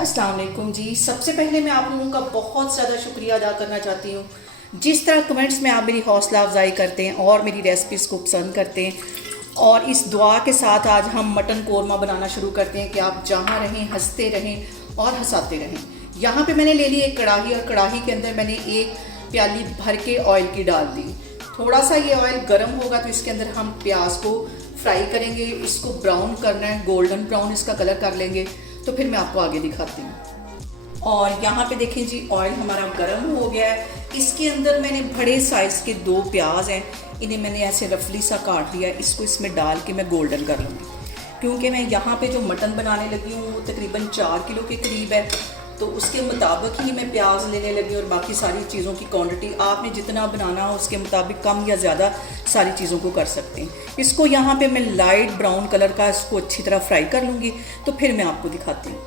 अस्सलाम वालेकुम जी। सबसे पहले मैं आप लोगों का बहुत ज़्यादा शुक्रिया अदा करना चाहती हूँ। जिस तरह कमेंट्स में आप मेरी हौसला अफजाई करते हैं और मेरी रेसिपीज़ को पसंद करते हैं, और इस दुआ के साथ आज हम मटन कोरमा बनाना शुरू करते हैं कि आप जहाँ रहें हंसते रहें और हंसाते रहें। यहाँ पे मैंने ले ली एक कढ़ाई, और कढ़ाई के अंदर मैंने एक प्याली भर के ऑयल की डाल दी। थोड़ा सा ये ऑयल गर्म होगा तो इसके अंदर हम प्याज को फ्राई करेंगे। इसको ब्राउन करना है, गोल्डन ब्राउन इसका कलर कर लेंगे, तो फिर मैं आपको आगे दिखाती हूँ। और यहाँ पे देखें जी, ऑयल हमारा गर्म हो गया है। इसके अंदर मैंने बड़े साइज़ के 2 प्याज हैं, इन्हें मैंने ऐसे रफली सा काट लिया। इसको इसमें डाल के मैं गोल्डन कर लूँगी, क्योंकि मैं यहाँ पे जो मटन बनाने लगी हूँ वो तकरीबन 4 किलो के करीब है, तो उसके मुताबिक ही मैं प्याज लेने लगी हूँ। और बाकी सारी चीज़ों की क्वांटिटी आपने जितना बनाना हो उसके मुताबिक कम या ज़्यादा सारी चीज़ों को कर सकते हैं। इसको यहाँ पे मैं लाइट ब्राउन कलर का इसको अच्छी तरह फ्राई कर लूँगी, तो फिर मैं आपको दिखाती हूँ।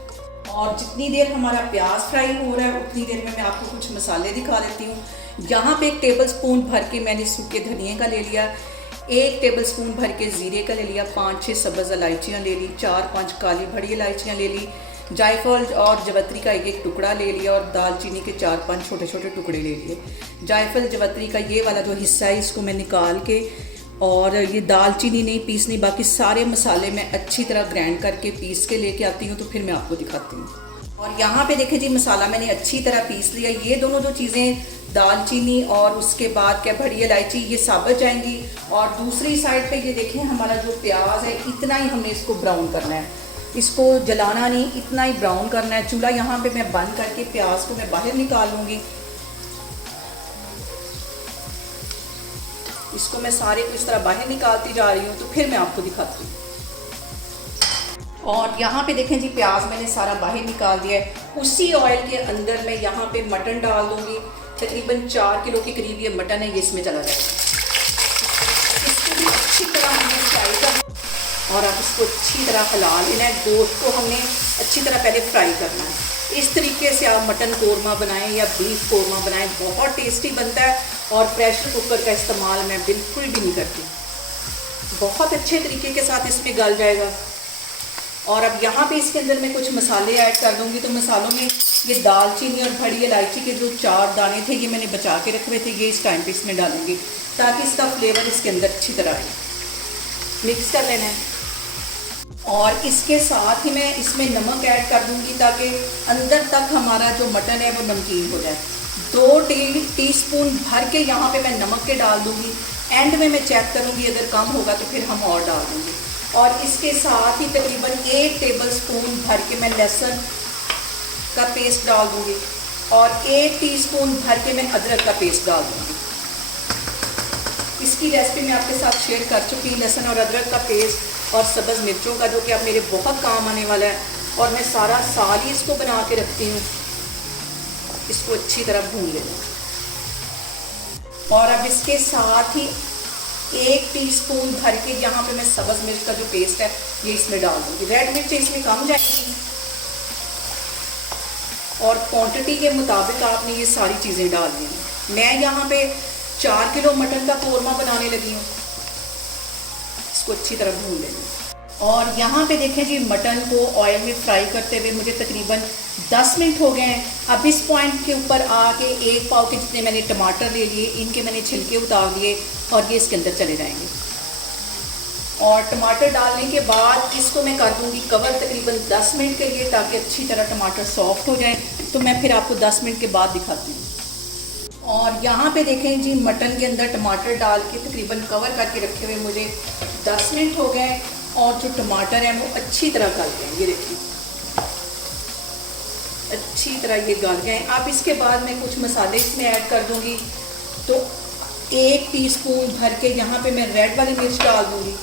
और जितनी देर हमारा प्याज फ्राई हो रहा है उतनी देर में मैं आपको कुछ मसाले दिखा देती हूँ। यहाँ पे 1 टेबल स्पून भर के मैंने सूखे धनिए का ले लिया, 1 टेबल स्पून भर के ज़ीरे का ले लिया, 5-6 सब्ज़ इलायचियाँ ले ली, 4-5 काली बड़ी इलायचियाँ ले ली, जायफल और जवत्री का एक टुकड़ा ले लिया, और दालचीनी के 4-5 छोटे छोटे टुकड़े ले लिए। जायफल जवत्री का ये वाला जो हिस्सा है इसको मैं निकाल के, और ये दालचीनी नहीं पीसनी, बाकी सारे मसाले मैं अच्छी तरह ग्राइंड करके पीस के लेके आती हूँ, तो फिर मैं आपको दिखाती हूँ। और यहाँ पे देखें जी, मसाला मैंने अच्छी तरह पीस लिया। ये दोनों जो चीज़ें, दालचीनी और उसके बाद क्या बड़ी इलायची, ये साबुत जाएंगी। और दूसरी साइड पे ये देखें, हमारा जो प्याज है इतना ही हमने इसको ब्राउन करना है, इसको जलाना नहीं, इतना ही ब्राउन करना है। चूल्हा यहाँ पे मैं बंद करके प्याज को मैं बाहर निकाल लूँगी। इसको मैं सारे को इस तरह बाहर निकालती जा रही हूँ, तो फिर मैं आपको दिखाती हूँ। और यहाँ पे देखें जी, प्याज मैंने सारा बाहर निकाल दिया है। उसी ऑयल के अंदर मैं यहाँ पे मटन डाल दूँगी। तकरीबन 4 किलो के करीब ये मटन है, ये इसमें चला जाएगा। इसको भी अच्छी तरह हमने फ्राई करना, और अब इसको अच्छी तरह हिला लेना है। गोश्त को हमने अच्छी तरह पहले फ्राई करना है। इस तरीके से आप मटन कोरमा बनाएं या बीफ कोरमा बनाएं, बहुत टेस्टी बनता है। और प्रेशर कुकर का इस्तेमाल मैं बिल्कुल भी नहीं करती, बहुत अच्छे तरीके के साथ इसमें गल जाएगा। और अब यहाँ पे इसके अंदर मैं कुछ मसाले ऐड कर दूँगी। तो मसालों में ये दालचीनी और बड़ी इलायची के जो 4 दाने थे ये मैंने बचा के रखे हुए थे, ये इस टाइम पे इसमें डालेंगे ताकि इसका फ्लेवर इसके अंदर अच्छी तरह आए। मिक्स कर लेना है। और इसके साथ ही मैं इसमें नमक ऐड कर दूंगी ताकि अंदर तक हमारा जो मटन है वो नमकीन हो जाए। 2 टीस्पून भर के यहाँ पे मैं नमक के डाल दूंगी। एंड में मैं चेक करूँगी, अगर कम होगा तो फिर हम और डाल दूँगी। और इसके साथ ही तकरीबन 1 टेबल स्पून भर के मैं लहसुन का पेस्ट डाल दूँगी, और 1 टीस्पून भर के मैं अदरक का पेस्ट डाल दूँगी। इसकी रेसिपी मैं आपके साथ शेयर कर चुकी हूँ, लहसुन और अदरक का पेस्ट और सब्ज़ मिर्चों का, जो कि अब मेरे बहुत काम आने वाला है। और मैं सारा साल ही इसको बना के रखती हूँ। इसको अच्छी तरह भून लेना। और अब इसके साथ ही 1 टीस्पून भर के यहाँ पे मैं सब्ज़ मिर्च का जो पेस्ट है ये इसमें डाल दूँगी। रेड मिर्च इसमें कम जाएगी, और क्वांटिटी के मुताबिक आपने ये सारी चीज़ें डालनी हैं। मैं यहाँ पे 4 किलो मटन का कोरमा बनाने लगी हूँ। इसको अच्छी तरह भून लेना। और यहाँ पे देखें जी, मटन को ऑयल में फ्राई करते हुए मुझे तकरीबन 10 मिनट हो गए हैं। अब इस पॉइंट के ऊपर आके 1 पाव के जितने मैंने टमाटर ले लिए, इनके मैंने छिलके उतार लिए, और ये इसके अंदर चले जाएंगे। और टमाटर डालने के बाद इसको मैं कर दूँगी कवर तकरीबन 10 मिनट के लिए, ताकि अच्छी तरह टमाटर सॉफ्ट हो जाए। तो मैं फिर आपको 10 मिनट के बाद दिखाती हूँ। और यहाँ पे देखें जी, मटन के अंदर टमाटर डाल के तकरीबन कवर करके रखे हुए मुझे 10 मिनट हो गए, और जो टमाटर हैं वो अच्छी तरह गल गए। ये देखिए, अच्छी तरह ये गल गए। अब इसके बाद मैं कुछ मसाले इसमें ऐड कर दूँगी। तो 1 टीस्पून भर के यहाँ पे मैं रेड वाली मिर्च डाल दूँगी।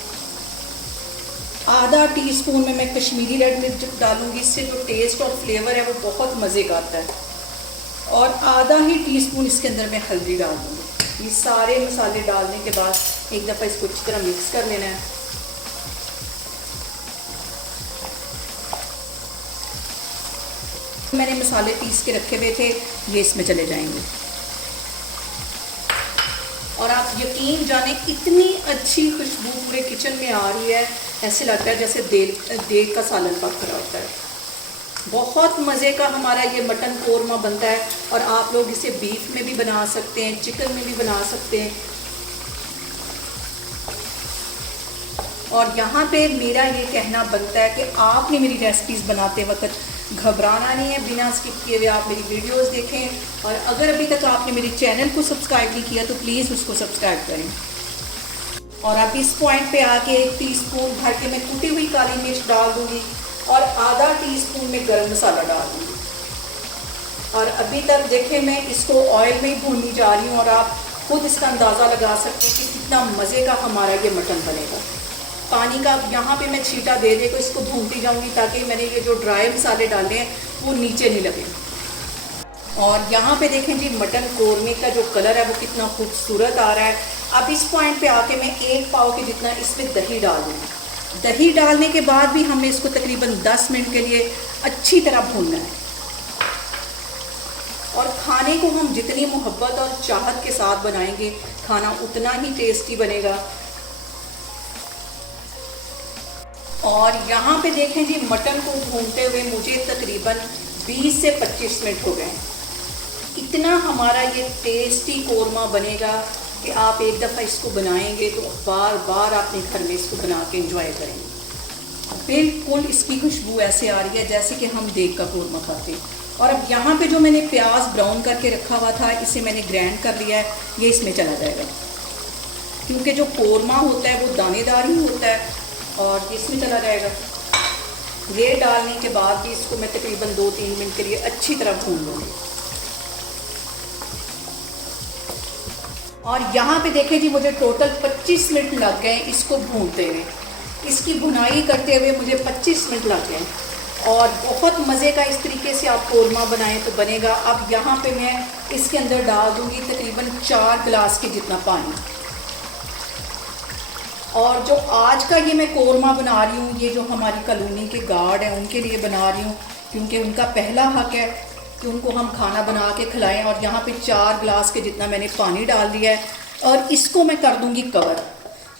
आधा टीस्पून में मैं कश्मीरी रेड मिर्च डालूँगी, इससे जो टेस्ट और फ्लेवर है वो बहुत मज़े का आता है। और आधा ही टीस्पून इसके अंदर मैं हल्दी डाल दूँगी। ये सारे मसाले डालने के बाद एक दफ़ा इसको अच्छी तरह मिक्स कर लेना है। मैंने मसाले पीस के रखे हुए थे, ये इसमें चले जाएंगे। और आप यकीन जाने इतनी अच्छी खुशबू पूरे किचन में आ रही है, ऐसे लगता है जैसे देग का सालन पक रहा होता है। बहुत मज़े का हमारा ये मटन कोरमा बनता है और आप लोग इसे बीफ में भी बना सकते हैं, चिकन में भी बना सकते हैं। और यहाँ पे मेरा ये कहना बनता है कि आपने मेरी रेसिपीज़ बनाते वक्त घबराना नहीं है, बिना स्किप किए हुए आप मेरी वीडियोस देखें। और अगर अभी तक आपने मेरे चैनल को सब्सक्राइब नहीं किया तो प्लीज़ उसको सब्सक्राइब करें। और अब इस पॉइंट पे आके 1 टीस्पून भर के मैं कुटी हुई काली मिर्च डाल दूँगी और आधा टीस्पून में गरम मसाला डाल दूँगी। और अभी तक देखें मैं इसको ऑयल में ही भूननी जा रही हूँ और आप खुद इसका अंदाज़ा लगा सकते हैं कि कितना मज़े का हमारा ये मटन बनेगा। पानी का यहाँ पे मैं छींटा दे को इसको भूनती जाऊँगी ताकि मैंने ये जो ड्राई मसाले डाले हैं वो नीचे नहीं लगे। और यहाँ पे देखें जी मटन कोरमे का जो कलर है वो कितना खूबसूरत आ रहा है। अब इस पॉइंट पे आके मैं 1 पाव के जितना इसमें दही डाल दूँगी। दही डालने के बाद भी हमें इसको तकरीबन 10 मिनट के लिए अच्छी तरह भूनना है। और खाने को हम जितनी मोहब्बत और चाहत के साथ बनाएंगे खाना उतना ही टेस्टी बनेगा। और यहाँ पे देखें जी मटन को भूनते हुए मुझे तकरीबन 20 से 25 मिनट हो गए। इतना हमारा ये टेस्टी कोरमा बनेगा कि आप एक दफ़ा इसको बनाएंगे तो बार बार अपने घर में इसको बना के एंजॉय करेंगे। बिल्कुल इसकी खुशबू ऐसे आ रही है जैसे कि हम देग का कोरमा खाते हैं। और अब यहाँ पे जो मैंने प्याज ब्राउन करके रखा हुआ था इसे मैंने ग्राइंड कर लिया है, ये इसमें चला जाएगा क्योंकि जो कोरमा होता है वो दानेदार ही होता है और इसमें चला जाएगा। ये डालने के बाद भी इसको मैं तकरीबन 2-3 मिनट के लिए अच्छी तरह भून लूँगी। और यहाँ पे देखें जी मुझे टोटल 25 मिनट लग गए इसको भूनते हुए। इसकी भुनाई करते हुए मुझे 25 मिनट लग गए और बहुत मज़े का इस तरीके से आप कोरमा बनाएं तो बनेगा। अब यहाँ पे मैं इसके अंदर डाल दूँगी तकरीबन 4 गिलास के जितना पानी। और जो आज का ये मैं कोरमा बना रही हूँ, ये जो हमारी कॉलोनी के गार्ड हैं उनके लिए बना रही हूँ क्योंकि उनका पहला हक है कि उनको हम खाना बना के खिलाएं। और यहाँ पे 4 गिलास के जितना मैंने पानी डाल दिया है और इसको मैं कर दूँगी कवर।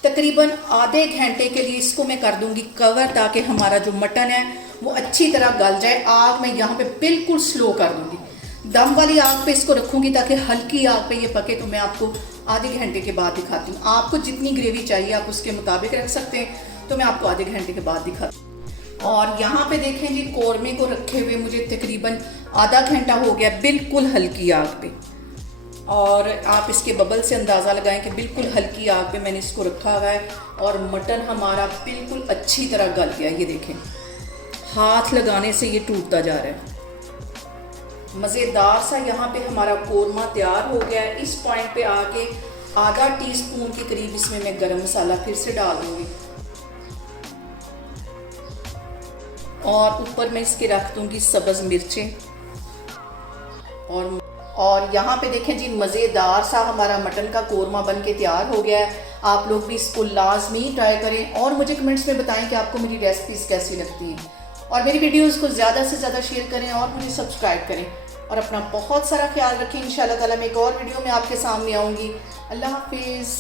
तकरीबन आधे घंटे के लिए इसको मैं कर दूँगी कवर ताकि हमारा जो मटन है वो अच्छी तरह गल जाए। आग मैं यहाँ पे बिल्कुल स्लो कर दूँगी, दम वाली आग पे इसको रखूँगी ताकि हल्की आग पे ये पके। तो मैं आपको आधे घंटे के बाद दिखाती हूँ। आपको जितनी ग्रेवी चाहिए आप उसके मुताबिक रख सकते हैं, तो मैं आपको आधे घंटे के बाद दिखाती हूँ। और यहाँ पे देखें जी कोरमे को रखे हुए मुझे तकरीबन आधा घंटा हो गया बिल्कुल हल्की आग पे। और आप इसके बबल से अंदाज़ा लगाएं कि बिल्कुल हल्की आग पे मैंने इसको रखा हुआ है और मटन हमारा बिल्कुल अच्छी तरह गल गया। ये देखें हाथ लगाने से ये टूटता जा रहा है। मज़ेदार सा यहाँ पे हमारा कोरमा तैयार हो गया है। इस पॉइंट पे आके आधा टीस्पून के करीब इसमें मैं गरम मसाला फिर से डाल दूँगी और ऊपर मैं इसके रख दूँगी सब्ज़ मिर्चें। और यहाँ पे देखें जी मज़ेदार सा हमारा मटन का कोरमा बन के तैयार हो गया है। आप लोग भी इसको लाजमी ट्राई करें और मुझे कमेंट्स में बताएं कि आपको मेरी रेसिपीज़ कैसी लगती हैं। और मेरी वीडियोस को ज़्यादा से ज़्यादा शेयर करें और मुझे सब्सक्राइब करें और अपना बहुत सारा ख्याल रखें। इंशाल्लाह ताला मैं एक और वीडियो में आपके सामने आऊँगी। अल्लाह हाफिज़।